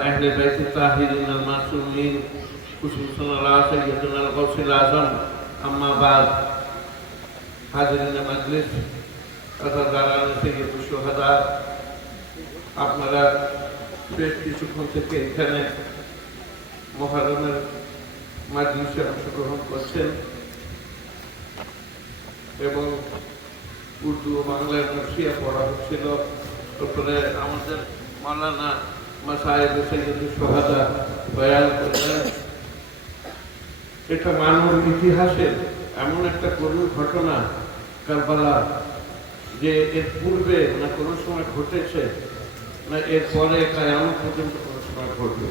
أهل بيت الطاهرين المعصومين خصوصا على سيدنا الغوث الأعظم أما بعد حاضرين مجلس أتداران سيد الشهداء আপনারা বেশ কিছুক্ষণ থেকে এখানে মুহররমের মাজলিসে অংশগ্রহণ করছেন এবং উর্দু ও বাংলায় নকশিয়া পড়া হচ্ছিল। তারপরে আমাদের মাওলানা মাসায়েব সৈয়দুল শুহাদা বয়ান করলেন। এটা মানব ইতিহাসের এমন একটা করুণ ঘটনা কারবালা, যে এর পূর্বে না কোনো সময় ঘটেছে, না এর পরে কিয়ামত পর্যন্ত কোনো সময় ঘটবে।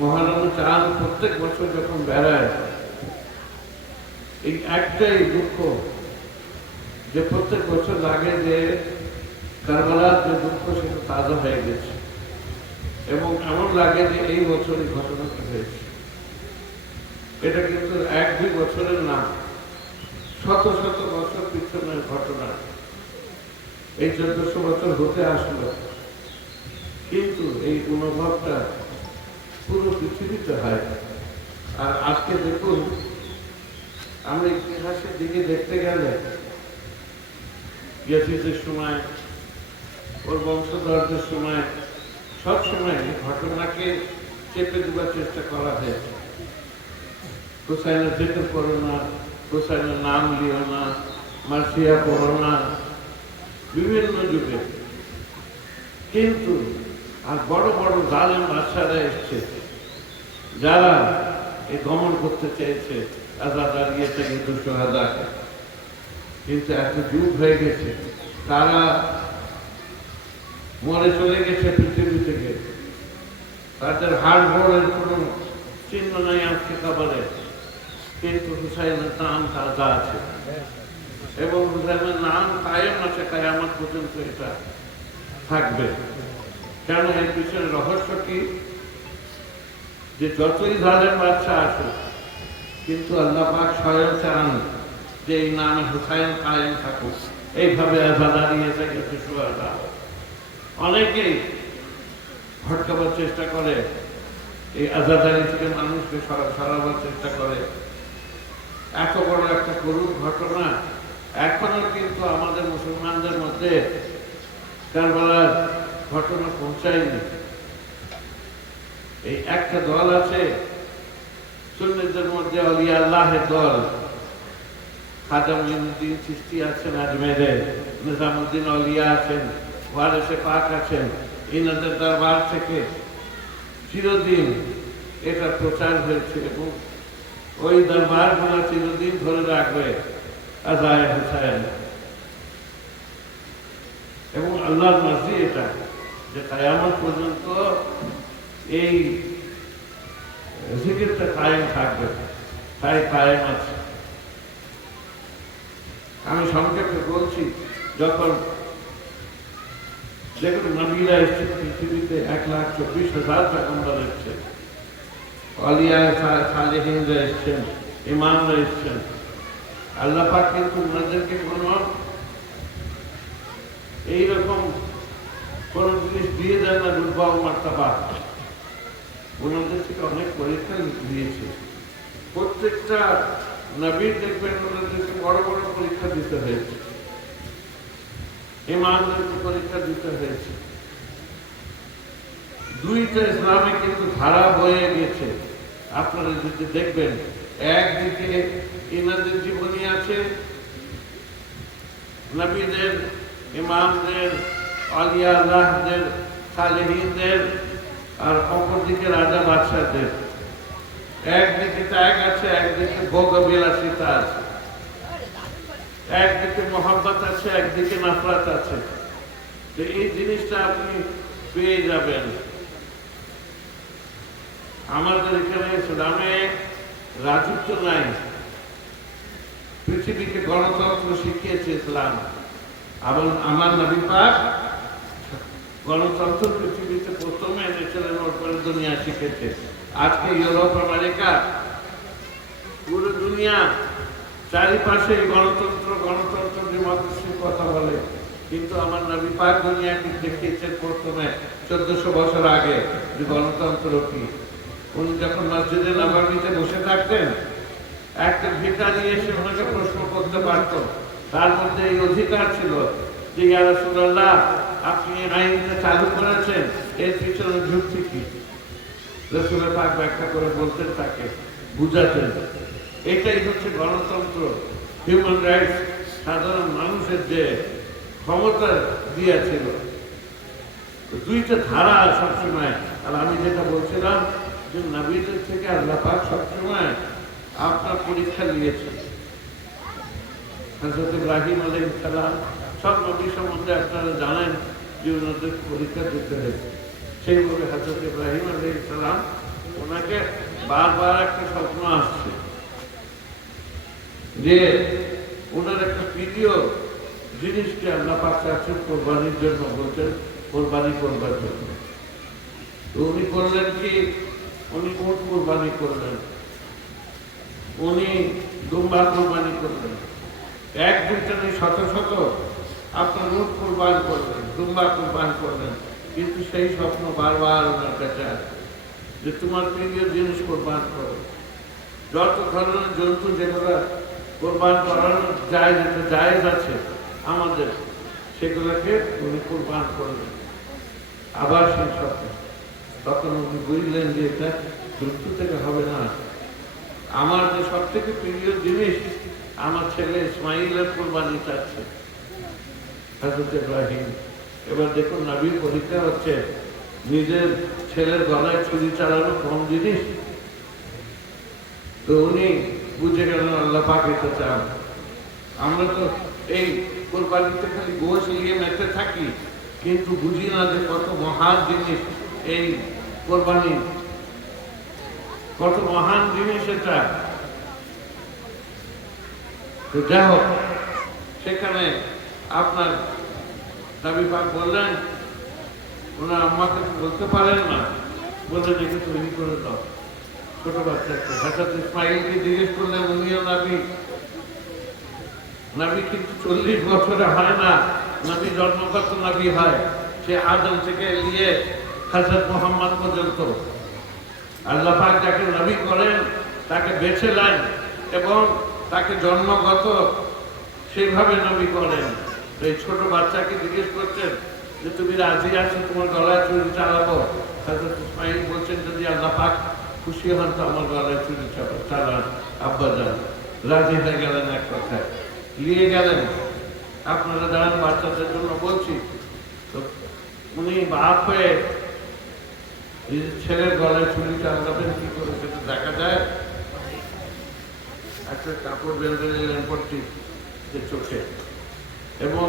মহানবী চাঁদ প্রত্যেক বছর যখন বেড়ায়, এই একটাই দুঃখ যে প্রত্যেক বছর লাগে যে কারবালার যে দুঃখ সেটা তাজা হয়ে গেছে, এবং এমন লাগে যে এই বছর এই ঘটনাটি হয়েছে। এটা কিন্তু 1-2 বছরের না, শত শত বছর পিছনের ঘটনা। এই 1400 বছর হতে আসলো, কিন্তু এই অনুভবটা পুরো পৃথিবীতে হয়। আর আজকে দেখুন, আমরা ইতিহাসের দিকে দেখতে গেলে ইয়াজিদের সময়, ওর বংশধরদের সময়, সব সময় ঘটনাকে চেপে দেওয়ার চেষ্টা করা হয়েছে। হুসাইনের জিকির করো না, হুসাইনের নাম লিও না, মার্সিয়া পড়ো না, বিভিন্ন যুগে। কিন্তু আর বড় বড় জালেম বাদশারা এসছে, যারা এই দমন করতে চেয়েছে আজাদ গিয়েছে কিন্তু শুহাদাকে। কিন্তু এত যুগ হয়ে গেছে, তারা মরে চলে গেছে পৃথিবী থেকে, তাদের হাড় ভোরের কোনো চিহ্ন নাই আজকে খাবারে। কিন্তু হুসাইনের নাম তাজা আছে, এবং হুসাইনের নাম কায়েম আছে, কিয়ামত পর্যন্ত এটা থাকবে। কেন? এর পিছনে রহস্য কি? যে যতই জালেম বাদশা আছে, কিন্তু আল্লাহ পাক স্বয়ং চান যে এই নামে হুসাইন কায়েম থাকুক। এইভাবে আজাদ দাঁড়িয়েছে কিন্তু শুহাদা। অনেকেই ভটকাবার চেষ্টা করে, এই আজাদারি থেকে মানুষকে সরাবার চেষ্টা করে। এত বড় একটা করুণ ঘটনা এখনো কিন্তু আমাদের মুসলমানদের মধ্যে কারবালার ঘটনা পৌঁছায়নি। এই একটা দল আছে সুন্নিদের মধ্যে, আউলিয়া আল্লাহের দল। খাজা মুঈনুদ্দিন চিশতি আছেন আজমেরে, নিজামুদ্দিন আউলিয়া আছেন, ওয়ারিসে পাক আছেন। ইনাদের দরবার থেকে চিরদিন এটা প্রচার হয়েছে, এবং ওই দরবারগুলো চিরদিন ধরে রাখবে আজায়ে হুসাইন। এবং আল্লাহর মর্জি এটা যে কিয়ামত পর্যন্ত এই জিকিরটা কায়েম থাকবে, তাই কায়েম আছে। আমি সংক্ষেপে বলছি, যখন দেখুন নবীরা এসছেন পৃথিবীতে, 1,24,000 পয়গম্বর এসছেন, আউলিয়া সালেহিনরা এসছেন, ইমামরা এসছেন। আল্লাহ পাক কিন্তু ওনাদেরকে কোনো এইরকম কোন জিনিস দিয়ে দেন না রুতবা ও মার্তাবা। ওনাদের থেকে অনেক পরীক্ষা দিয়েছে। প্রত্যেকটা নবীর দেখবেন ওনাদেরকে বড় বড় পরীক্ষা দিতে হয়েছে, ইমামদেরকে পরীক্ষা দিতে হয়েছে। দুইটা ইসলামে কিন্তু ধারা বয়ে গেছে। আপনারা যদি দেখবেন, একদিকে ইনাদের জীবনী আছে, নবীদের, ইমামদের, আউলিয়া আল্লাহদের, সালেহীনদের, আর অপরদিকে রাজা বাদশাহদের। একদিকে ত্যাগ আছে, একদিকে ভোগবিলাসিতা আছে, একদিকে মহব্বত আছে, একদিকে নফরত আছে। তো এই জিনিসটা আপনি পেয়ে যাবেন। আমাদের এখানে ইসলামে রাজত্ব নাই, পৃথিবীকে গণতন্ত্র শিখিয়েছে ইসলাম। আমার নবী পাক গণতন্ত্র পৃথিবীতে প্রথমে এনেছিলেন, ওর পরে দুনিয়া শিখেছে। আজকে ইউরোপ, আমেরিকা, পুরো দুনিয়া চারিপাশে গণতন্ত্র, গণতন্ত্র, ডেমোক্রেসির কথা বলে। কিন্তু আমার নবী পাক দুনিয়াকে দেখিয়েছেন প্রথমে 1400 বছর আগে যে গণতন্ত্র কি। উনি যখন মসজিদে নববীতে বসে থাকতেন, একটা ভিখারি এসে ওনাকে প্রশ্ন করতে পারত, তার মধ্যে এই অধিকার ছিল যে ইয়া রাসূলুল্লাহ, আপনি আইনটা চালু করেছেন, এর পিছনে যুক্তি কি? রাসূল পাক ব্যাখ্যা করে বলতেন, তাকে বুঝাতেন। এটাই হচ্ছে গণতন্ত্র, হিউম্যান রাইটস, সাধারণ মানুষের যে ক্ষমতা দিয়েছিল। দুইটা ধারা সবসময়। আর আমি যেটা বলছিলাম যে নবীদের থেকে আল্লাহ পাক সবসময় আপনার পরীক্ষা নিয়েছেন। হযরত ইব্রাহিম আলাইহিস সালাম, সব নবী সম্বন্ধে আপনারা জানেন যে ওনাদের পরীক্ষা দিতে হয়েছে। সেইভাবে হযরত ইব্রাহিম আলাইহিস সালাম, ওনাকে বারবার একটা স্বপ্ন আসছে যে ওনার একটা প্রিয় জিনিসকে আল্লাহ পাক চাচ্ছেন কোরবানির জন্য, বলছেন কোরবানি করবার জন্য। তো উনি করলেন কি, উনি উট কোরবানি করলেন, উনি দুম্বা কোরবানি করলেন, এক দুইটা নেই, শত শত আপনার উট কোরবান করলেন, দুম্বা কোরবান করলেন। কিন্তু সেই স্বপ্ন বারবার ওনার কাছে আসে যে তোমার প্রিয় জিনিস কোরবান করো। যত ধরনের জন্তু যেগুলো কোরবান করানো যায়, যেটা জায়েজ আছে আমাদের, সেগুলোকে উনি কোরবান করলেন। আবার সেই স্বপ্ন, তখন উনি বুঝলেন যে এটা জন্তু থেকে হবে না, আমার যে সব থেকে প্রিয় জিনিস, আমার ছেলে ইসমাইলের কোরবানি চাচ্ছে হযরত ইব্রাহিম। এবার দেখুন নবীর পরীক্ষা হচ্ছে, নিজের ছেলের গলায় ছুরি চালানো কম জিনিস। তো উনি বুঝে গেলেন আল্লাহ পাক এটা চান। আমরা তো এই কোরবানিতে খালি গোশ নিয়ে মেতে থাকি, কিন্তু বুঝি না যে কত মহান জিনিস এই কোরবানি, কত মহান জিনিস এটা। তো যাই হোক, সেখানে আপনার নবী পাক বললেন, ওনার আম্মাকে বলতে পারেন না, বললেন একে তৈরি করে দাও ছোট বাচ্চাকে। হযরত ইসমাইলকে জিজ্ঞেস করলেন, উনিও নবী। নবী কিন্তু 40 বছরে হয় না, নবী জন্মগত নবী হয়। সে আদম থেকে নিয়ে হযরত মুহাম্মদ পর্যন্ত আল্লাহ পাক যাকে নবী করেন, তাকে বেছে নেন এবং তাকে জন্মগত সেইভাবে নবী করেন। এই ছোট বাচ্চাকে জিজ্ঞেস করছেন যে তুমি রাজি আছো তোমার গলায় ছুরি চালাবো? হযরত ইসমাইল বলছেন, যদি আল্লাহ পাক খুশি হন তো আমার গলায় ছুরি চালান। আব্বাজান রাজি হয়ে গেলেন, এক কথায় নিয়ে গেলেন। আপনারা জানেন, বাচ্চাদের জন্য বলছি, তো উনি বাপ হয়ে ছেলের গলায় ছুরি চালাবেন কি করে সেটা দেখা যায়। একটা কাপড় বেঁধে নিলেন পট্টি চোখে, এবং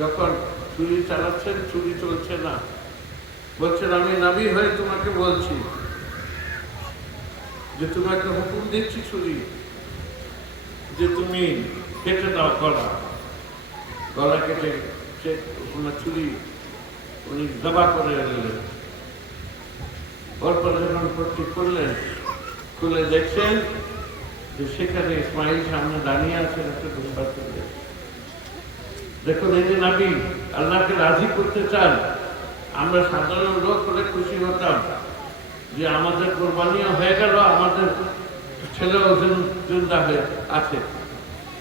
যখন ছুরি চালাচ্ছেন, ছুরি চলছে না, বলছেন আমি নবী হয়ে তোমাকে বলছি যে তোমাকে হুকুম দিচ্ছি ছুরি, যে তুমি কেটে দাও গলা। গলা কেটে ছুরি উনি জবা করে দিলেন। পরপর যখন পট্টি করলেন, খুলে দেখছেন যে সেখানে ইসমাইল সামনে দাঁড়িয়ে আছেন একটা দুম্বা চলে। দেখুন, এই যে নবী আল্লাহকে রাজি করতে চান। আমরা সাধারণ লোক হলে খুশি হতাম যে আমাদের কোরবানিও হয়ে গেল, আমাদের ছেলেও জিন্দা হয়ে আছে।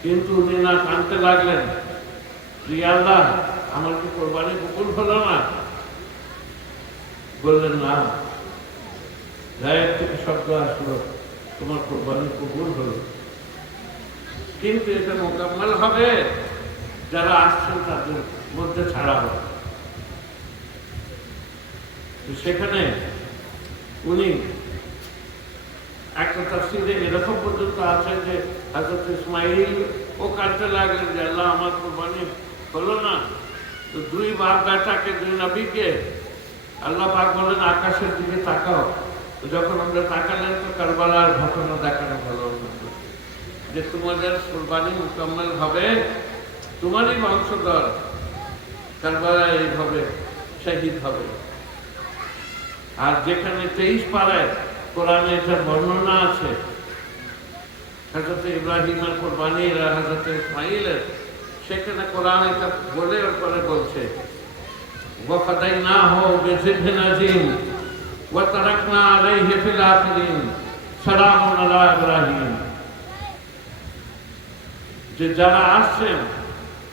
কিন্তু উনি না, কাঁদতে লাগলেন যে আল্লাহ, আমার কি কোরবানি কবুল হলো না? বললেন না, গায়ের থেকে শব্দ আসলো, তোমার কোরবানি কবুল হলো, কিন্তু এটা মোকাম্মল হবে যারা আসছেন তাদের মধ্যে ছাড়া হবে। সেখানে উনি একটা তাফসীরে এরকম পর্যন্ত আছে যে হযরত ইসমাইল ও কাঁদতে লাগলেন যে আল্লাহ, আমার কোরবানি হলো না। তো দুই বাপ বেটাকে, দুই নবীকে আল্লাহ পাক বলেন আকাশের দিকে তাকাও। যখন আমরা তাকালেন তো কারবালার ঘটনা দেখানো হলো যে তোমাদের কোরবানি মুকাম্মল হবে, তোমারই বংশধর কারবালায় এইভাবে শহীদ হবে। আর যেখানে 23 পারায় কোরআনে এটার বর্ণনা আছে, হযরত ইব্রাহিমের কোরবানি আর হযরত ইসমাইলের, সেখানে কোরআন এটা বলে ওর পরে বলছে وَفَدَيْنَاهُ بِذِبْحٍ عَظِيمٍ وَتَرَكْنَا عَلَيْهِ فِي الْآخِرِينَ سَلَامٌ عَلَى إِبْرَاهِيمَ। যে যারা আসছেন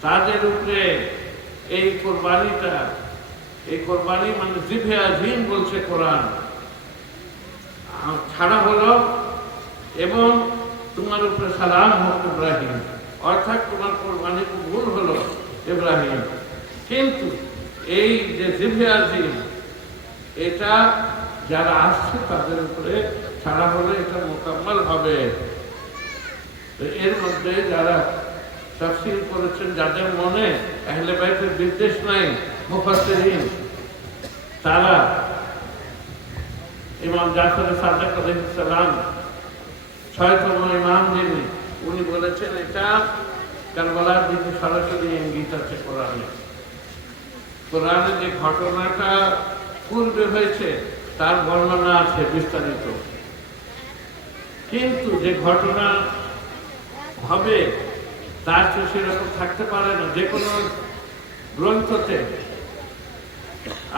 তাদের উপরে এই কোরবানিটা, এই কোরবানি মানে জিভে আজিম বলছে কোরআন, ছাড়া হলো এবং তোমার উপরে সালাম হোক ইব্রাহিম, অর্থাৎ তোমার কোরবানি কবুল হলো ইব্রাহিম। কিন্তু এই যে জিভে আজিম এটা যারা আসছে তাদের উপরে ছাড়া হলে এটা মোকাম্মল হবে। এর মধ্যে যারা তাফসীর করেছেন, যাদের মনে আহলে বাইতের বিদ্বেষ নাই, মুফাসসিরিন, তারা ইমাম জাফর সাদিক আলাইহিস সালাম ৬তম ইমাম যিনি, উনি বলেছেন এটা কারবালার দিকে সরাসরি ইঙ্গিত আছে কোরআনে। কোরআনে যে ঘটনাটা পূর্বে হয়েছে তার বর্ণনা আছে বিস্তারিত, কিন্তু যে ঘটনা হবে তার তো সেরকম থাকতে পারে না। যে কোনো গ্রন্থতে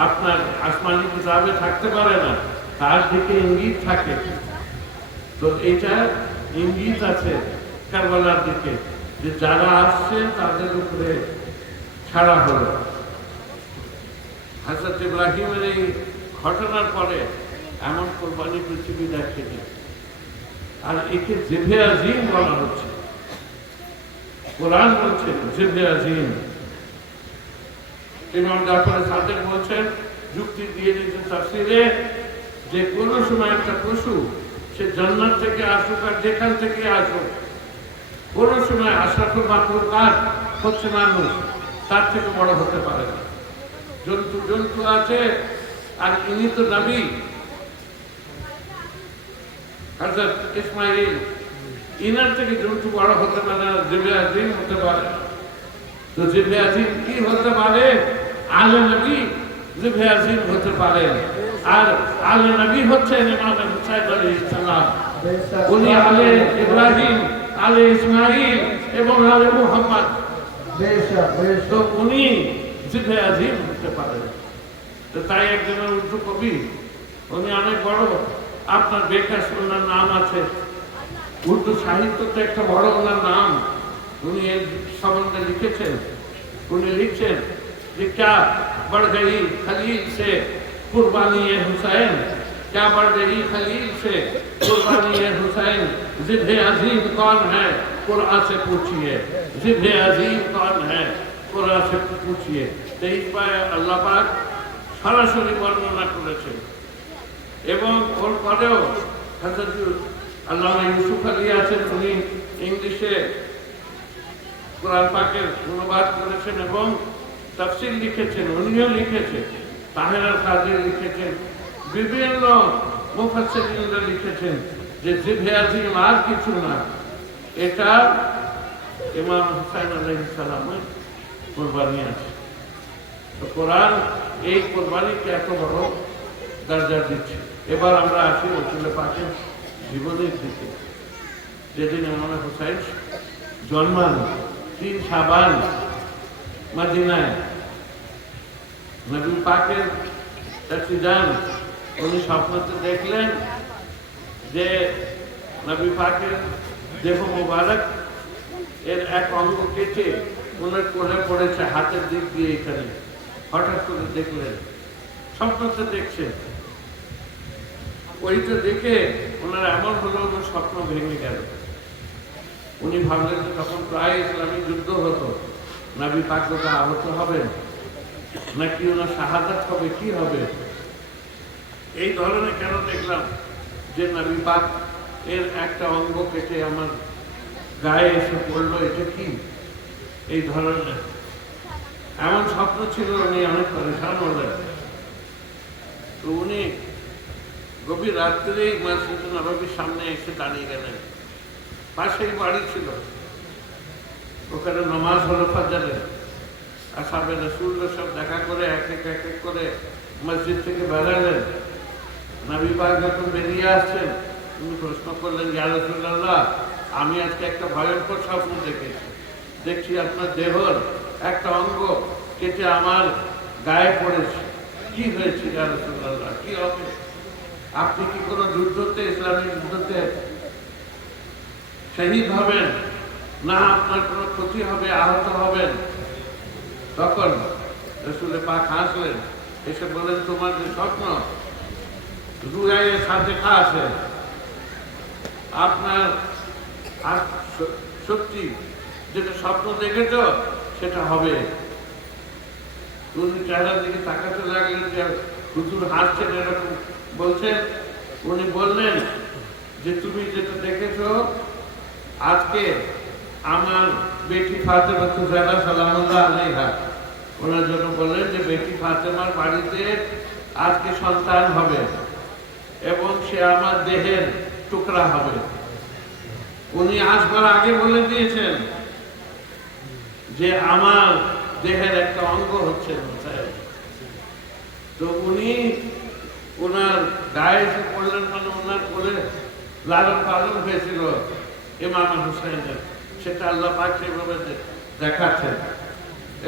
আপনার আসমানি কিতাবে থাকতে পারে না, তার দিকে ইঙ্গিত থাকে। তো এটা ইঙ্গিত আছে কারবালার দিকে, যে যারা আসছেন তাদের উপরে ছাড়া হলো। হযরত ইব্রাহিমের এই ঘটনার পরে এমন কোরবানি পৃথিবী দেখেনি, আর একে জিভে আজিম বলা হচ্ছে। কোরআন বলছে জিভে আজিম। ইমাম জাফর সাদিক বলছেন, যুক্তি দিয়ে দিয়েছেন তাফসীরে, যে কোনো সময় একটা পশু সে জান্নাত থেকে আসুক আর যেখান থেকে আসুক, কোনো সময় আশরাফুল মাখলুকাত হচ্ছে মানুষ, তার থেকে বড় হতে পারে না। জন্তু জন্তু আছে, আর ইনি তো নবী হযরত ইসমাঈল, ইনার থেকে জন্তু বড় হতে পারে না, জিভে আজিম হতে পারে। তো জিভে আজিম কি হতে পারে? আলে নবী জিভে আজিম হতে পারে। আর আলে নবী হচ্ছেন ইমাম হুসাইন আলাইহিস সালাম, উনি আলে ইব্রাহিম, আলে ইসমাঈল এবং আলে মুহাম্মদ, তো উনি জিভে আজিম হতে পারেন। তো তাই একজনের উর্দু কবি, উনি অনেক বড়, আপনার বেকার ওনার নাম আছে, উর্দু সাহিত্যতে একটা বড় ওনার নাম, উনি এর সম্বন্ধে লিখেছেন। উনি লিখছেন যে क्या बढ़ गई खलील से कुर्बानी हुसैन, क्या बढ़ गई खलील से कुर्बानी हुसैन, जिभे अजीम कौन है कुरान से पूछिए, जिभे अजीम कौन है कुरान से पूछिए। तो इस पर আল্লাহ পাক সরাসরি বর্ণনা করেছেন। এবং ওর পরেও হযরত আল্লামা ইউসুফ আলী আছেন, উনি ইংলিশে কোরআন পাকের অনুবাদ করেছেন এবং তাফসীর লিখেছেন, উনিও লিখেছেন, তাহের আল কাদের লিখেছেন, বিভিন্ন মুফাসসিরিনরা লিখেছেন যে জিভে আজিম আর কিছু না, এটা ইমাম হুসাইন আলাইহিস সালামের কোরবানি আছে। তো কোরআন এই কোরবানিকে এত বড় দরজা দিচ্ছে। এবার আমরা আসি রাসূল পাকের জীবনের দিকে। যেদিন ইমাম হুসাইন জন্মান ৩ শাবান মদিনায়, নবী পাকের কাছে যান, উনি স্বপ্নতে দেখলেন যে নবী পাকের দেহ মোবারক এর এক অঙ্গ কেটে ওনার কোলে পড়েছে হাতের দিক দিয়ে। এখানে হঠাৎ করে দেখলেন, স্বপ্নতে দেখছেন, ওইটা দেখে ওনার এমন হলো ওনার স্বপ্ন ভেঙে গেল। উনি ভাবলেন যে তখন প্রায় ইসলামিক যুদ্ধ হতো, নবী পাক কোথাও আহত হবেন নাকি ওনার শাহাদাত হবে, কি হবে। এই ধরনের কেন দেখলাম যে নবী পাক এর একটা অঙ্গ কেটে আমার গায়ে এসে পড়লো, এটা কি? এই ধরনের এমন স্বপ্ন ছিল, উনি অনেক পরেশান হলেন। তো উনি গভীর রাত্রেই মসজিদ নববীর সামনে এসে দাঁড়িয়ে গেলেন। পাশেই বাড়ি ছিল, ওখানে নামাজ হলো ফাজরের। আসহাবে রাসূলরা সব দেখা করে এক এক করে মসজিদ থেকে বেরালেন। নবী পাক যখন বেরিয়ে আসছেন, উনি প্রশ্ন করলেন, ইয়া রাসূলুল্লাহ, আমি আজকে একটা ভয়ঙ্কর স্বপ্ন দেখেছি। দেখছি আপনার দেহর একটা অঙ্গ কেটে আমার গায়ে পড়েছে, কি হয়েছে ইয়া রাসূলুল্লাহ, কি হবে? আপনি কি কোনো যুদ্ধতে, ইসলামী যুদ্ধতে শহীদ হবেন না আপনার কোনো ক্ষতি হবে, আহত হবেন? তখন রাসূল পাক হাসলেন, এসে বলেন, তোমার যে স্বপ্ন রুয়ায়ের সাথে আছে, আপনার সত্যি যেটা স্বপ্ন দেখেছ সেটা হবে। উনি চেহারার দিকে তাকাতে লাগলেন, যে হুজুর হাসছেন এরকম বলছেন। উনি বললেন যে তুমি যেটা দেখেছো, আজকে আমার বেটি ফাতেমা তুজারা সালামুল্লাহ আলাইহা, ওনার জন্য বললেন যে বেটি ফাতেমার বাড়িতে আজকে সন্তান হবে এবং সে আমার দেহের টুকরা হবে। উনি আসবার আগে বলে দিয়েছেন যে আমার দেহের একটা অঙ্গ হচ্ছে। তো উনি ওনার গায়ে এসে পড়লেন, মানে ওনার কোলে লালন পালন হয়েছিল ইমাম হুসাইনের, সেটা আল্লাহ পাক সেভাবে দেখাচ্ছেন।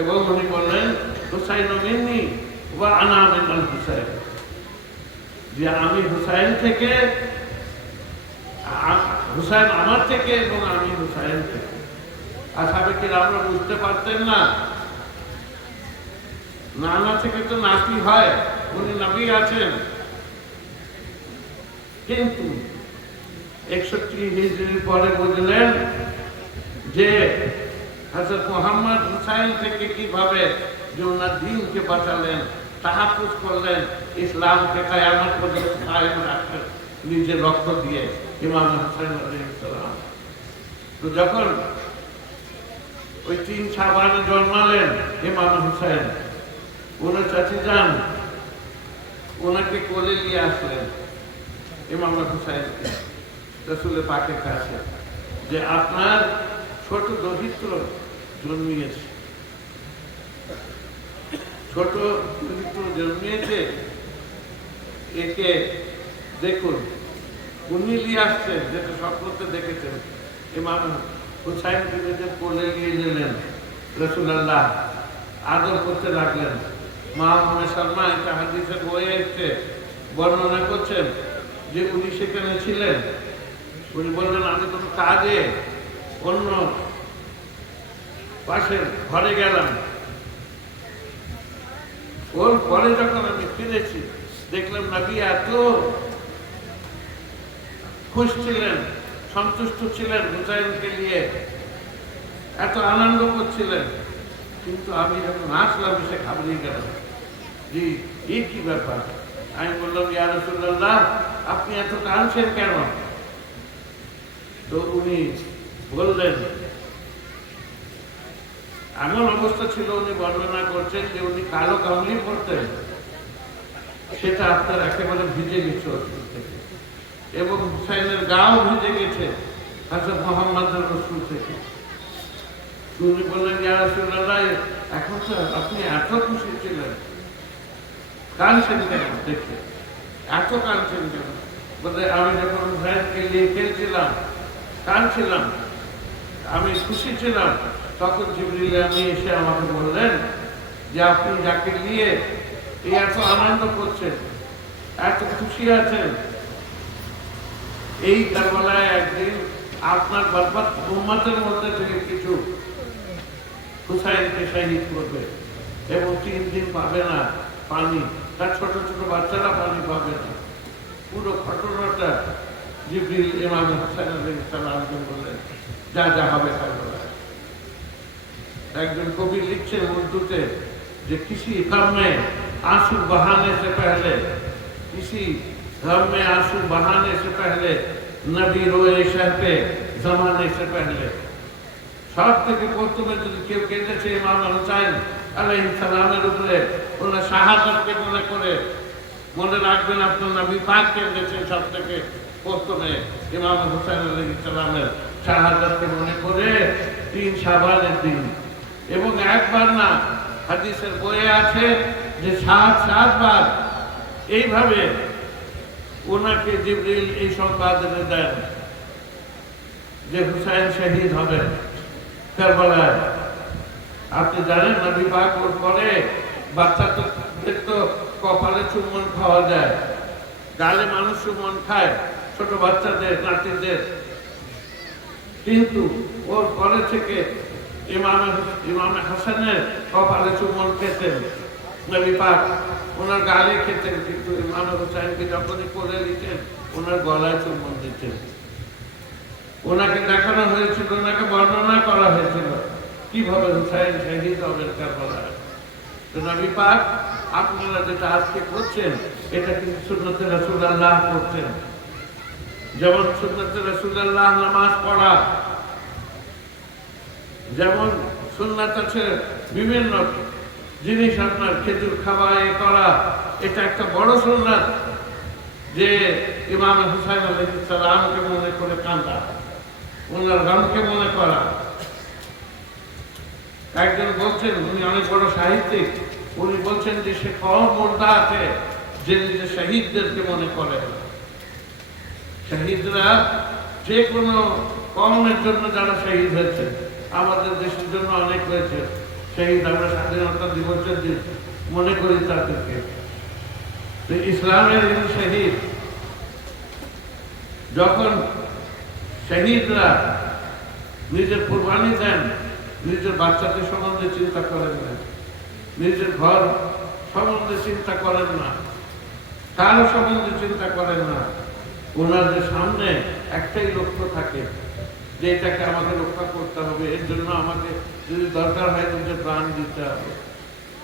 এবং উনি বললেন, হুসাইন মিন্নি ওয়া আনা মিনাল হুসাইন, যে আমি হুসাইন থেকে, হুসাইন আমার থেকে এবং আমি হুসাইন থেকে। আসহাবে কিরামরা বুঝতে পারতেন না, নানা থেকে তো নাতি হয়, উনি নবী আছেন। কিন্তু 61 হিজরির পরে বুঝলেন যে হযরত মুহাম্মদ হুসাইন থেকে কিভাবে যে ওনার দ্বীনকে বাঁচালেন, তাহাফুজ করলেন, ইসলামকে কিয়ামত পর্যন্ত কায়েম রাখলেন নিজের রক্ত দিয়ে, ইমাম হুসাইন আলাইহিস সালাম। তো যখন ওই 3 শাবানে জন্মালেন ইমাম হুসাইন, ওনার চাচি যান ওনাকে কোলে নিয়ে আসলেন ইমাম হুসাইনকে রাসূল পাকের কাছে, যে আপনার ছোট দরিদ্র জন্মিয়েছে, ছোট দরিদ্র জন্মিয়েছে, একে দেখুন। উনি নিয়ে আসছেন যেটা স্বপ্নতে দেখেছেন। ইমাম হুসাইনকে নিজের কোলে নিয়ে নিলেন, রাসূলুল্লাহ আদর করতে লাগলেন। মা উম্মে সালমা একটা হাদিসের বইয়ে এসে বর্ণনা করছেন যে উনি সেখানে ছিলেন। উনি বললেন, আমি কোনো কাজে অন্য পাশের ঘরে গেলাম, ওর পরে যখন আমি ফিরেছি দেখলাম নবী এত খুশ ছিলেন, সন্তুষ্ট ছিলেন হুসাইনকে নিয়ে, এত আনন্দ করছিলেন। কিন্তু আমি যখন আসলাম সে ঘাবড়িয়ে গেলাম, জি এই কি ব্যাপার? আমি বললাম, ইয়া রাসূলুল্লাহ আপনি এত কাঁদছেন কেন? তো উনি বললেন, এমন অবস্থা ছিল, উনি বর্ণনা করছেন যে উনি কালো গামলি পরতেন, সেটা আপনার একেবারে ভিজে গেছে অসুখ থেকে, এবং হুসাইনের গাও ভিজে গেছে হযরত মুহাম্মদ রাসূল থেকে। উনি বললেন, ইয়া রাসূলুল্লাহ এখন তো আপনি এত খুশি ছিলেন, কাঁদছেন কেন? দেখে এত কাঁদছেন কেন? বলে, আমি যখন হুসাইনকে নিয়ে খেলছিলাম কাঁদছিলাম, আমি খুশি ছিলাম। তখন জিবরিল আমিন এসে আমাকে বললেন যে আপনি যাকে নিয়ে এই এত আনন্দ করছেন, এত খুশি আছেন, এই কারবালায় একদিন আপনার বরবাদ উম্মতের মধ্যে থেকে কিছু হুসাইনকে শহীদ করবে এবং 3 দিন পাবে না পানি, তার ছোট ছোট বাচ্চারা পানি পাবে না। পুরো ঘটনাটা জিবরিল ইমাম হুসাইন আলাইহিস সালামকে বললেন, যা যা হবে কারবালায়। একজন কবি লিখছে উর্দুতে যে किसी गम में आंसू बहाने से पहले, किसी गम में आंसू बहाने से पहले नबी रोए शह पे जमाने से पहले। সব থেকে প্রথমে যদি কেউ কেঁদেছে ইমাম হুসাইন আলাইহিস সালামের উপরে, ওনার শাহাদাতকে মনে করে, মনে রাখবেন আপনার নবী পাক কেঁদেছেন সব থেকে প্রথমে ইমাম হুসাইন আলাইহিস সালামের শাহাদাতকে মনে করে 3 শাবানের দিন। এবং একবার না, হাদিসের বইয়ে আছে যে 7 বার এইভাবে ওনাকে জিবরিল এই সংবাদ এনে দেন যে হুসাইন শহীদ হবেন। কারবালায়। আপনি জানেন নবী পাক ওর পরে বাচ্চাদের তো কপালে চুম্বন খাওয়া যায়, গালে মানুষ চুম্বন খায় ছোট বাচ্চাদের, নাতিদের, কিন্তু ওর পরে থেকে ইমাম হাসানের কপালে চুম্বন খেতেন নবী পাক, ওনার গালে খেতেন, কিন্তু ইমাম হুসাইনকে যখনই কোলে নিতেন ওনার গলায় চুম্বন দিতেন। ওনাকে দেখানো হয়েছিল, ওনাকে বর্ণনা করা হয়েছিল কিভাবে হুসাইন শহীদ হবেন কারবালায়। তো নবী পাক আপনারা যেটা আজকে করছেন এটা কিন্তু সুন্নতে রাসূলুল্লাহ করতেন। যেমন সুন্নতে রাসূলুল্লাহ নামাজ পড়া, যেমন সুন্নাত আছে বিভিন্ন জিনিস আপনার খেজুর খাওয়া করা, এটা একটা বড় সুন্নাত যে ইমাম হুসাইন আলাইহিস সালামকে মনে করে কাঁদা, ওনার গানকে মনে করা। একজন বলছেন, উনি অনেক বড় সাহিত্যিক, উনি বলছেন যে সে কম মুর্দা আছে যে নিজে শহীদদেরকে মনে করে। শহীদরা যে কোনো কমের জন্য যারা শহীদ হয়েছে, আমাদের দেশের জন্য অনেক হয়েছে শহীদ, আমরা স্বাধীনতা দিবসের দিন মনে করি তাদেরকে। ইসলামের শহীদ, যখন শহীদরা নিজের কুরবানি দেন, নিজের বাচ্চাদের সম্বন্ধে চিন্তা করেন না, নিজের ঘর সম্বন্ধে চিন্তা করেন না, কারো সম্বন্ধে চিন্তা করেন না, ওনাদের সামনে একটাই লক্ষ্য থাকে যে এটাকে আমাকে রক্ষা করতে হবে, এর জন্য আমাকে যদি দরকার হয় নিজের প্রাণ দিতে হবে।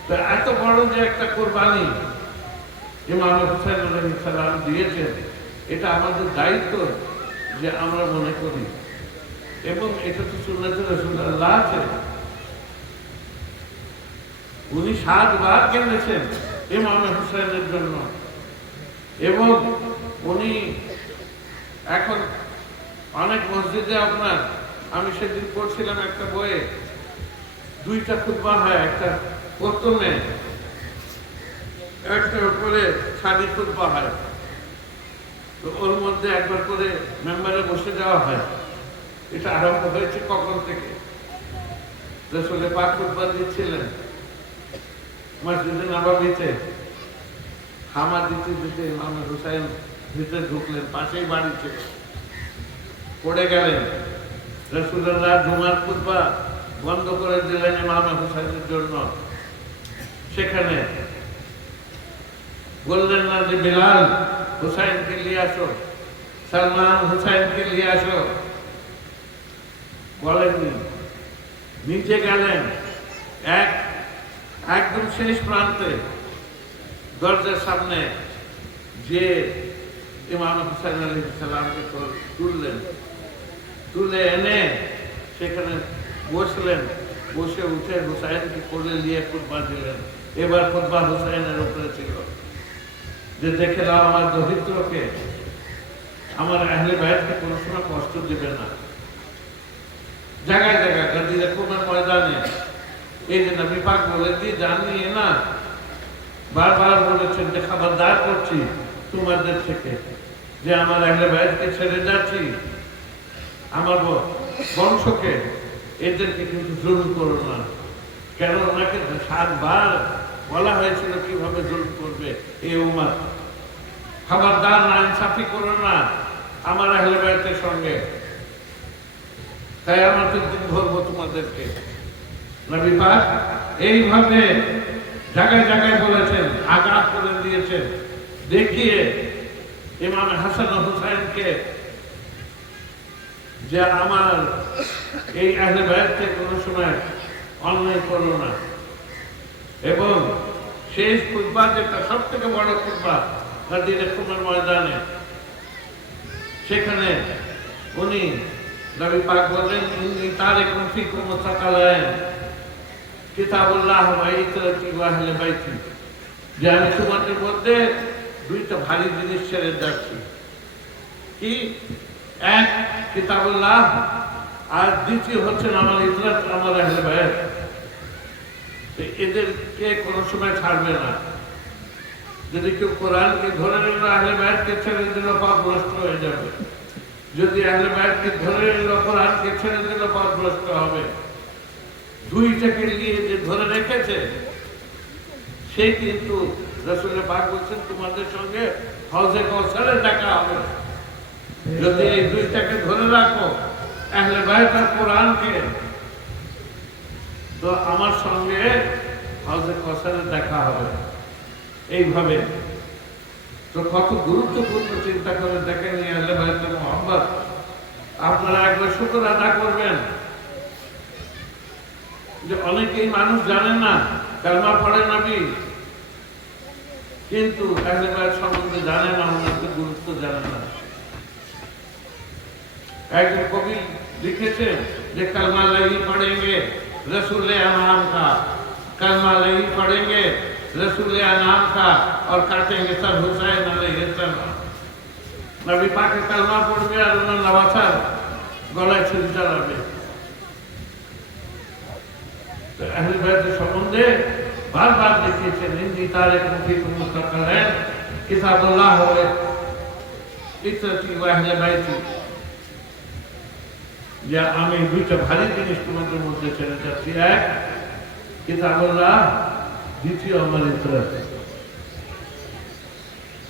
তো এত বড় যে একটা কোরবানি ইমাম হুসাইন আলাইহিস সালাম দিয়েছেন, এটা আমাদের দায়িত্ব যে আমরা মনে করি, এবং এটা তো সুন্নাতে রাসূলুল্লাহ আছে। উনি 7 বার কেঁদেছেন ইমাম হুসাইনের জন্য, এবং উনি এখন অনেক মসজিদে আপনার, আমি সেদিন পড়ছিলাম একটা বইয়ে, 2টা খুতবা হয়, একটা প্রথমে একটা উপরে সাদি খুতবা হয়, তো ওর মধ্যে একবার করে মেম্বারে বসে যাওয়া হয়। এটা আরম্ভ হয়েছে কখন থেকে? রাসূল পাক খুতবা দিচ্ছিলেন মসজিদে নববীতে, হামা দিতে দিতে ইমাম হুসাইন ভিতরে ঢুকলেন, পাশেই বাড়ি ছিল, পড়ে গেলেন। রাসূলুল্লাহ জুমার খুতবা বন্ধ করে দিলেন ইমাম হুসাইনের জন্য। সেখানে বললেন না যে বিলাল হুসাইনকে নিয়ে আসো, সালমান হুসাইনকে নিয়ে আসো, বলেননি। নিচে গেলেন, একদম শেষ প্রান্তে দরজার সামনে যে ইমাম হুসাইন আলাইহিস সালামকে তুললেন, তুলে এনে সেখানে বসলেন, বসে উঠে হুসাইনকে কোলে নিয়ে খুতবা দিলেন। এবার খুতবা হুসাইনের উপরে ছিল যে দেখে দাও আমার দরিদ্রকে, আমার আহলে বায়তকে কোনো সময় কষ্ট দিবে না। জায়গায় জায়গায় গাজী রকমের ময়দানে এই যে নবী পাক বলে দিয়ে জাননি না, বারবার বলেছেন যে খবরদার করছি তোমাদের থেকে যে আমার আহলে বায়তকে ছেড়ে যাচ্ছি, আমার বংশকে, এদেরকে কিন্তু জুলুম করো না। কেন ওনাকে 7 বার বলা হয়েছিল কিভাবে জুলুম করবে এই উম্মত। খবরদার নাইনসাফি করো না আমার আহলে বায়তের সঙ্গে, কিয়ামতের দিন ধরবো তোমাদেরকে। নবী পাক এইভাবে জায়গায় জায়গায় বলেছেন, আঘাত করে দিয়েছেন, দেখিয়ে ইমাম হাসান ও হুসাইনকে যে আমার এই আহলে বায়তকে কোনো সময় অন্যায় করো না। এবং শেষ খুতবা, যেটা সব থেকে বড় খুতবা গাজী রকমের ময়দানে, সেখানে উনি নবী পাক বললেন, ইন্নী তারিকুম ফিকুম সাকালাইন কিতাবুল্লাহ ওয়া ইতরাতি ওয়া আহলে বাইতি, যে আমি তোমাদের মধ্যে 2টা ভারী জিনিস ছেড়ে যাচ্ছি। কি? এক কিতাবুল্লাহ, আর দ্বিতীয় হচ্ছেন আমার ইতরাত, আমার আহলে বাইত। এদেরকে কোনো সময় ছাড়বে না। যদি কেউ কোরআনকে ধরে নিল, আহলে বায়তকে ছেড়ে দিল, পথভ্রষ্ট হয়ে যাবে। যদি আহলে বায়তকে ধরে নিল, কোরআনকে ছেড়ে দিল, পথভ্রষ্ট হবে। দুইটাকে নিয়ে যে ধরে রেখেছে সে কিন্তু রাসূল পাক বলছেন তোমাদের সঙ্গে হজে কাউসারে দেখা হবে যদি এই দুইটাকে ধরে রাখো আহলে বাইত আর কোরআনকে, তো আমার সঙ্গে হজে কাউসারে দেখা হবে। এইভাবে তো কত গুরুত্বপূর্ণ চিন্তা করে দেখেন আহলে বাইত মুহাম্মদ। আপনারা একবার শুকর আদা করবেন যে অনেকেই মানুষ জানে না, কালমা পড়ে নবী কিন্তু আহলে বাইত সম্বন্ধে জানে না, ওনাদের গুরুত্ব জানে না। একজন কবি লিখেছেন যে कलमा नहीं पढ़ेंगे रसूल अनाम का, कलमा नहीं पढ़ेंगे रसूल अनाम का और काटेंगे सर हुसैन अलैहिस्सलाम। नबी पाक कलमा पढ़বে আর ওনার নওয়াসার গলায় ছুরি চালাবে। তো আহলে বাইতের সম্বন্ধে বারবার দেখিয়েছেন হিন্দি তারিখ মুফিদ মুস্তাকিল কিতাবুল্লাহ ওয়া ইত্তাতি ওয়া আহলে বাইতি। যে আমি দুইটা ভারী জিনিস তোমাদের মধ্যে ছেড়ে যাচ্ছি, এক কিতাবুল্লাহ, দ্বিতীয় আমার ইতরাত।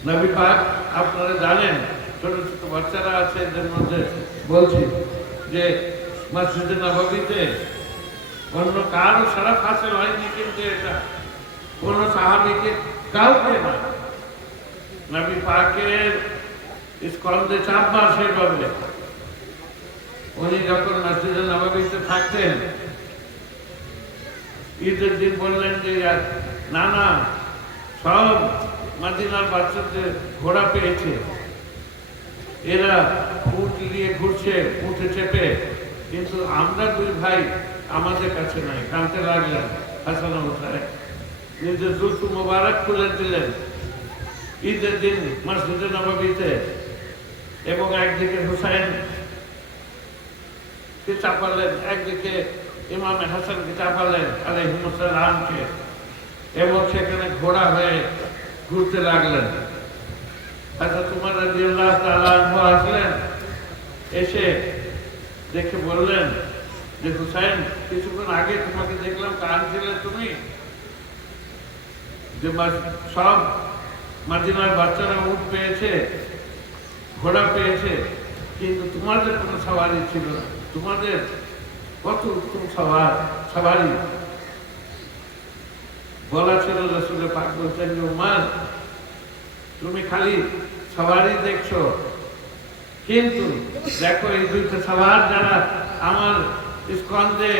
নবী পাক আপনারা জানেন ছোট ছোট বাচ্চারা আছে এদের মধ্যে বলছি যে মসজিদে নববীতে অন্য কারো শরফ হাসিল হয়নি, কিন্তু এটা কোন সাহাবীকে কাউকে না, নবী পাকের স্কন্ধে চাপবার সেভাবে উনি যখন মসজিদে নববীতে থাকতেন ঈদের দিন বললেন যে না না সব মদিনার বাচ্চাদের ঘোড়া পেয়েছে, এরা উট নিয়ে ঘুরছে উঠে চেপে, কিন্তু আমরা দুই ভাই আমাদের কাছে নাই। কাঁদতে লাগলেন হাসান হুসাইন, নিজের জুলফ মোবারক খুলে দিলেন ঈদের দিন মসজিদে নববীতে, এবং একদিকে হুসাইন চাপালেন, একদিকে ইমামে হাসানকে চাপালেন আলাইহিসসালামকে, এবং সেখানে ঘোড়া হয়ে ঘুরতে লাগলেন। হযরত উমর রাদিয়াল্লাহু তাআলা আনহু আসলেন, এসে দেখে বললেন যে হুসাইন কিছুক্ষণ আগে তোমাকে দেখলাম কাঁদছিলে তুমি, যে সব মদিনার বাচ্চারা উট পেয়েছে ঘোড়া পেয়েছে, কিন্তু তোমাদের কোনো সওয়ারি ছিল না, তোমাদের কত উত্তম সওয়ারি বলা ছিল। রাসূল পাক বলছেন যে উমর তুমি খালি সওয়ারি দেখছো, কিন্তু দেখো এই দুইটা সওয়ার যারা আমার স্কন্ধে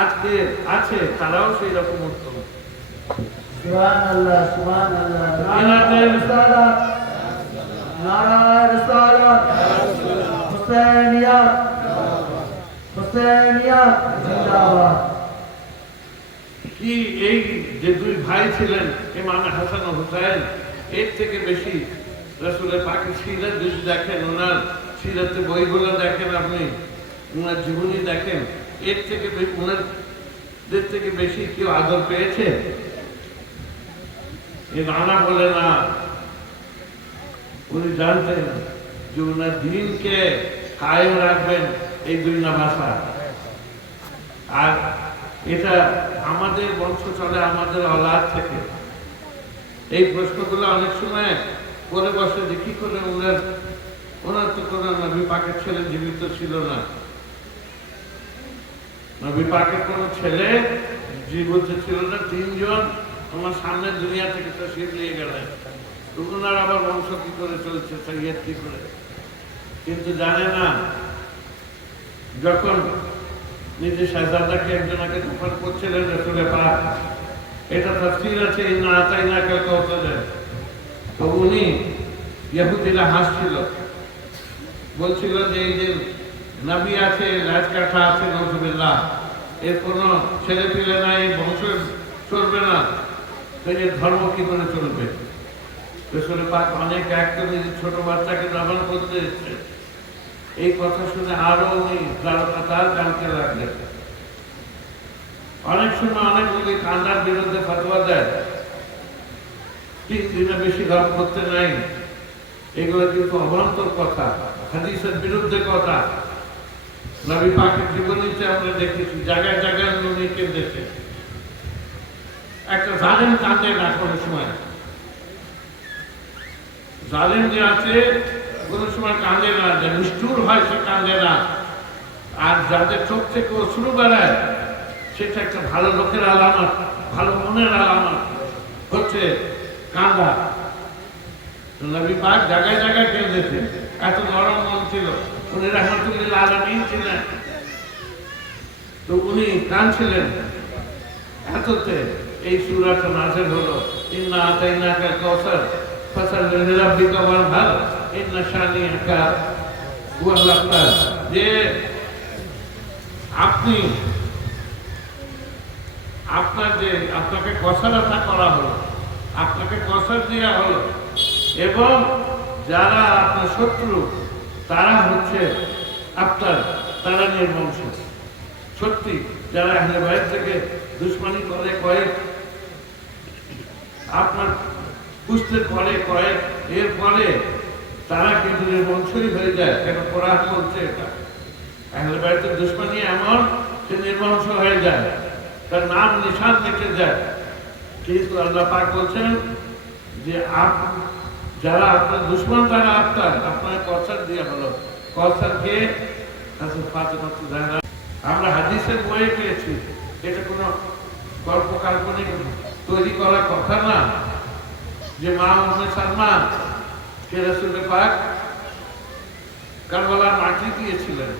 আজকে আছে তারাও সেই রকম উত্তম। সুবহানাল্লাহ সুবহানাল্লাহ, নারায়ে রিসালাত নারায়ে রিসালাত, হুসাইনিয়াত হুসাইনিয়াত জিন্দাবাদ। কি এই যে দুই ভাই ছিলেন ইমাম হাসান ও হুসাইন, এর থেকে বেশি রাসূলের পাকের সিরাত যদি দেখেন, ওনার সিরাতের বইগুলো দেখেন, আপনি ওনার জীবনী দেখেন, এর থেকে ওনাদের থেকে বেশি কেউ আদর পেয়েছে? এই রানা বলে না, উনি জানতেন যে ওনার দিনকে কায়েম রাখবেন এই দুই না ভাষা। আর এটা আমাদের বংশ চলে, আমাদের অলাদ থেকে। এই প্রশ্নগুলো অনেক সময় করে বসে যে কি করে ওনার তো কোনো নবী পাকের ছেলে জীবিত ছিল না, নবী পাকের কোনো ছেলে জীবিত ছিল না, তিনজন আমার সামনে দুনিয়া থেকে তশরিফ নিয়ে গেলেন, ওনার আবার বংশ কি করে চলছে, সৈয়দ কি করে, কিন্তু জানে না। যখন নিজে শাহজাদাকে একজনকে দফন করছিলেন রাসূল পাক, এটা তাফসীর আছে ইন্না আতাইনাকাল কাউসার, তো উনি ইহুদিরা হাসছিল, বলছিল যে এই যে নবী আছে, রাজকাঠা আছে, নাউযুবিল্লাহ, এর কোনো ছেলে পিলে নাই, বংশ চলবে না, তো এর ধর্ম কি করে চলবে? রাসূল পাক অনেক একটা নিজের ছোট বাচ্চাকে দফন করতে এসছে, এই কথা শুনে আরো উনি তার জানতে লাগলেন। অনেক সময় অনেকগুলি কান্নার বিরুদ্ধে ফতোয়া দেয়, 3 দিনের বেশি গর্ভ করতে নাই, এগুলো কিন্তু অবান্তর কথা, হাদিসের বিরুদ্ধে কথা। নবী পাকের জীবনীতে আমরা দেখেছি জায়গায় জায়গায় নবী কেঁদেছে। একটা জালেম কাঁদে না কোনো সময়, জালেম যে আছে কোনো সময় কাঁদে না, যে নিষ্ঠুর হয় সে কাঁদে না। আর যাদের চোখ থেকে অশ্রু বেড়ায় সেটা একটা ভালো লোকের আলামত, ভালো মনের আলামত হচ্ছে কাঁদা। নবী পাক জায়গায় জায়গায় কেঁদেছে, এত নরম মন ছিল, উনি রাহমাতুল্লিল আলামিন ছিলেন। তো উনি কাঁদছিলেন এততে এই সূরাটা নাযিল হলো, ইন্না আতাইনাকাল কাউসার ফাসাল্লি লিরাব্বিকা ওয়ানহার ইন্না শানিআকা হুয়াল আবতার। যে আপনি আপনাকে কসরতা করা হলো, আপনাকে কসর দেওয়া হলো, এবং যারা আপনার শত্রু তারা হচ্ছে আপনার, তারা নির্বংশ। সত্যি যারা আহলে বাইত থেকে দুশ্মনী করে কয়েক, আপনার পুষ্টের পরে কয়েক, এর পরে তারা কিন্তু নির্বংশই হয়ে যায়। কেন কোরআন বলছে এটা, আহলে বাইতের দুশ্মনী এমন সে নির্বংশ হয়ে যায়, তার নাম নিশান মিটে যায়। কিন্তু আল্লাহ পাক বলছেন যে যারা আপনার দুশ্মন তারা আপনার কসর দিয়ে হলো। কসর কে আমরা হাদিসের বইয়ে পেয়েছি, এটা কোনো গল্প কাল্পনিক তৈরি করা কথা না। যে মা উম্মে সালমা কে রাসূল পাক কারবালার মাটি দিয়েছিলেন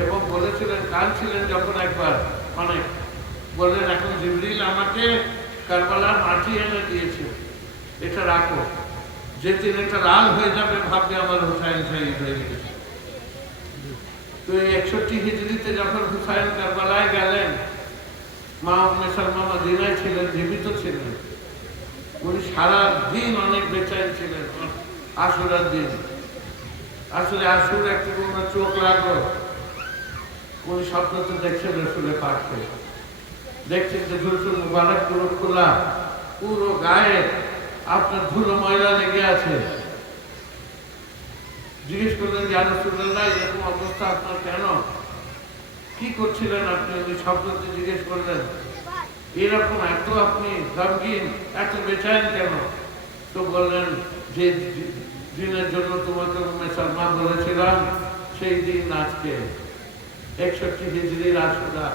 এবং বলেছিলেন, কাঁদছিলেন যখন একবার, মানে বললেন এখন জিবরিল আমাকে কারবালার মাটি এনে দিয়েছে, এটা রাখো, যেদিন এটা লাল হয়ে যাবে ভাববে আমার হুসাইন শহীদ হয়ে গেছে। তো এই 61 হিজরিতে যখন হুসাইন কারবালায় গেলেন, মা উম্মে সালমা মদিনায় ছিলেন, জীবিত ছিলেন। উনি সারা দিন অনেক বেচাইন ছিলেন। আশুরার দিন, আসলে আশুর একটু ওনার চোখ লাগলো, উনি স্বপ্নতে দেখছেন রাসূলের পাককে, দেখছেন যে জুলফুল মুবারক পুরো খোলা, পুরো গায়ে আপনার ধুলো ময়লা লেগে আছে। জিজ্ঞেস করলেন, ইয়া রাসূলুল্লাহ এরকম অবস্থা আপনার কেন, কি করছিলেন আপনি? উনি স্বপ্নতে জিজ্ঞেস করলেন, এরকম এত আপনি গমগীন, এত বেচাইন কেন? তো বললেন, যে দিনের জন্য তোমাকে উম্মে সালমা বলেছিলাম সেই দিন আজকে 61 হিজরির আশুরা।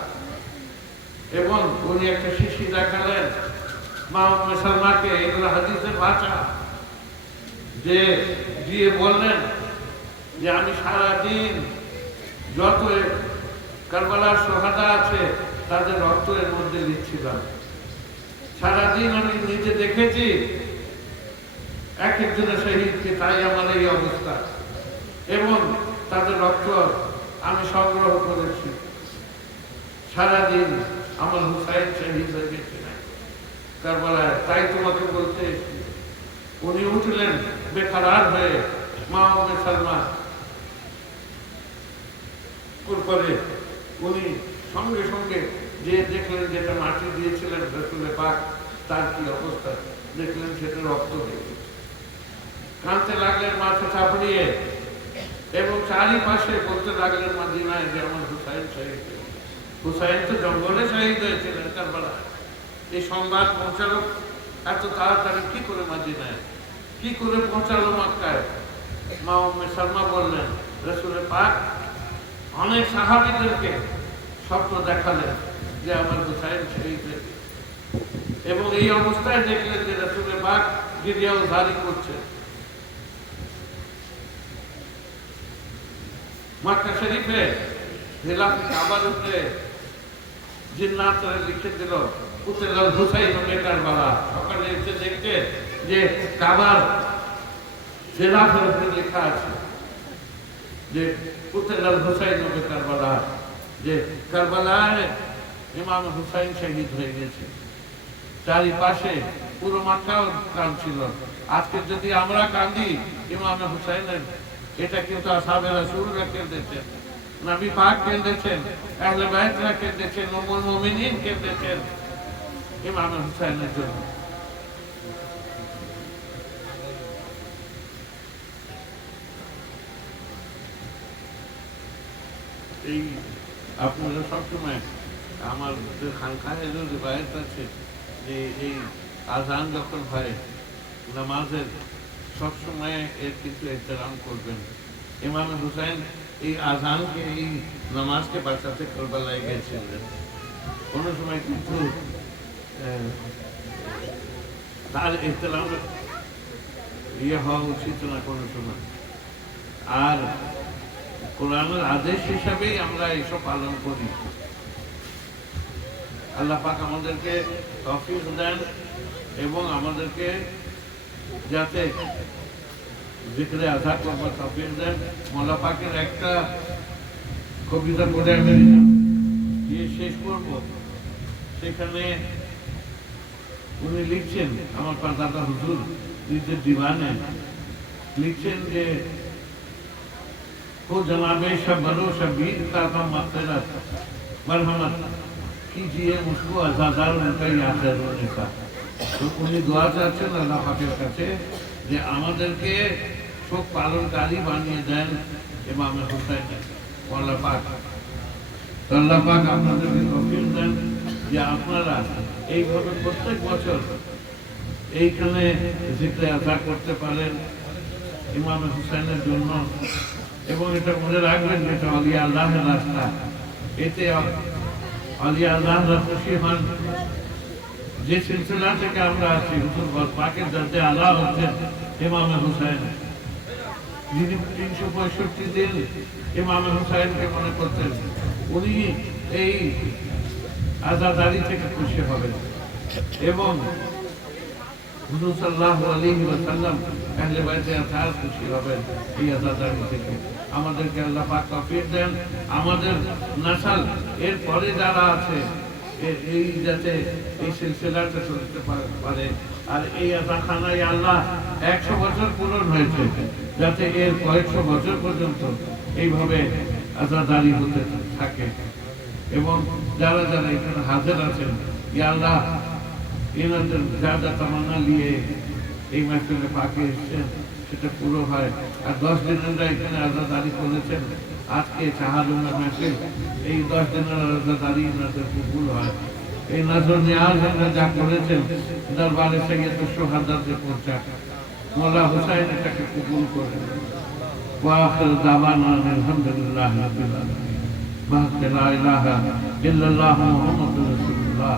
এবং উনি একটা শিশি দেখালেন মা উম্মে সালমাকে, এগুলো হাদিসের ভাষা, যে দিয়ে বললেন যে আমি সারাদিন যত কারবালার শহাদা আছে তাদের রক্ত এর মধ্যে লিখছিলাম। সারাদিন আমি নিজে দেখেছি এক একজনের শহীদকে, তাই আমার এই অবস্থা, এবং তাদের রক্ত আমি সংগ্রহ করেছি। সারাদিন আমার হুসাইন শহীদ হয়ে গেছে কারবালায়, তাই তোমাকে বলতে এসেছি। উনি উঠলেন বেকারার হয়ে, মা উম্মে সালমা করে উনি সঙ্গে সঙ্গে যে দেখলেন যেটা মাটি দিয়েছিলেন রাসূলের পাক, তার কি অবস্থা দেখলেন, সেটা রক্ত হয়ে গেছে। কাঁদতে লাগলেন মাথা চাপড়িয়ে, এবং চারিপাশে বলতে লাগলেন মদিনায় যে আমার হুসাইন শহীদ। হুসাইন তো জঙ্গলে শহীদ হয়েছিলেন কারবালায়। এই সংবাদ পৌঁছালো এত তাড়াতাড়ি কি করে মদিনায়, কি করে পৌঁছালো মক্কায়? মা উম্মে সালমা বললেন, রাসূলের পাক অনেক সাহাবীদেরকে স্বপ্ন দেখালেন যে আমার হুসাইন শহীদ হয়েছে, এবং এই অবস্থায় দেখলেন যে রাসূলের পাক গিরিয়াও জারি করছে। মক্কা শরীফে হিলাফে কাবার উপরে জিন্নাতরা লিখে দিল, কুতিলাল হুসাইন বে কারবালা। সকালে এসে দেখতে যে কাবার হিলাফের উপরে লেখা আছে যে কুতিলাল হুসাইন বে কারবালা, যে কারবালায় ইমাম হুসাইন শহীদ হয়ে গেছে। চারিপাশে পুরো মক্কাও কাঁদছিল। আজকে যদি আমরা কাঁদি ইমাম হুসাইনের, এটা কিন্তু আসহাবে রাসূলরা কেঁদেছেন, নবী পাক কেঁদেছেন, আহলে বাইতরা কেঁদেছেন, উম্মুল মুমিনিন কেঁদেছেন ইমাম হুসাইনের জন্য। এই আপনারা সবসময় আমাদের খানকাহে যে রিবায়ত আছে যে এই আজান যখন হয় নামাজের সবসময় এর কিন্তু এহতেরাম করবেন। ইমাম হুসাইন এই আজানকে এই নামাজকে বাঁচাতে কারবালায় গেছিলেন। কোনো সময় কিন্তু তার এহতেরাম হওয়া উচিত না কোনো সময়। আর কোরআনের আদেশ হিসাবেই আমরা এসব পালন করি। আল্লাহ পাক আমাদেরকে তৌফিক দেন এবং আমাদেরকে যাতে জিকরে আযা করবার তৌফিক দেন। মওলা পাকের একটা কবিতা পড়ে আমি দিয়ে শেষ করব। সেখানে উনি লিখছেন, আমার দাদা হুজুর নিজের দিওয়ানে লিখছেন যে ও জনাবে শবরো শবীর का तो मग़फ़िरत मरहमत कीजिए मुझको आज़ादार उनका आखिर होने का। तो उन्हीं दुआ चाहছেন আল্লাহ পাকের কাছে যে আমাদেরকে শোক পালনকারী বানিয়ে দেন ইমাম হুসাইন আল্লাহ পাক। আল্লাহ পাক আপনাদেরকে তৌফিক দেন যে আপনারা এইভাবে প্রত্যেক বছর এইখানে জিকরে আযা করতে পারেন ইমাম হুসাইনের জন্য। এবং এটা মনে রাখবেন যেটা আলিয়া আল্লাহের রাস্তা, এতে আলিয়া আল্লাহরা খুশি হন। যে সিলসিলা থেকে আমরা আছি হুজুর পাকের যাতে আলা হচ্ছেন ইমাম হুসাইন, যিনি 365 দিন ইমাম হুসাইনকে মনে করতেন, উনি এই আজাদারি থেকে খুশি হবেন এবং হুজুর সাল্লাল্লাহু আলাইহি ওয়াসাল্লাম আহলে বাইতে আতার খুশি হবেন এই আজাদারি থেকে। আমাদেরকে আল্লাহ পাক তৌফিক দেন, আমাদের নসল এর পরে যারা আছে এই যাতে এই সিলসিলাটা চলতে পারে। আর এই আজাখানায় আল্লাহ 100 বছর পূরণ হয়েছে, যাতে এর কয়েকশো বছর পর্যন্ত এইভাবে আজাদারি হতে থাকে। এবং যারা যারা এখানে হাজির আছেন ইয়া আল্লাহ এনাদের যা যা তামান্না নিয়ে এই মাহফিলে পাকে এসেছেন সেটা পুরো হয়। আর 10 দিনেরা এখানে আজাদারি করেছেন, আজকে শাহাদুল্লাহ মাহফিল, এই 10 দিনের আজাদারি এনাদের কবুল হয়। এই নজর নিয়াজ এনারা যা করেছেন দরবারে সৈয়দ সোহাদাতে পৌঁছাক, মওলা হুসাইন এটাকে কবুল করেন। ওয়া আখির দাওয়ানা আলহামদুলিল্লাহি রাব্বিল আলামিন। লা ইলাহা ইল্লাল্লাহু মুহাম্মাদুর রাসূলুল্লাহ।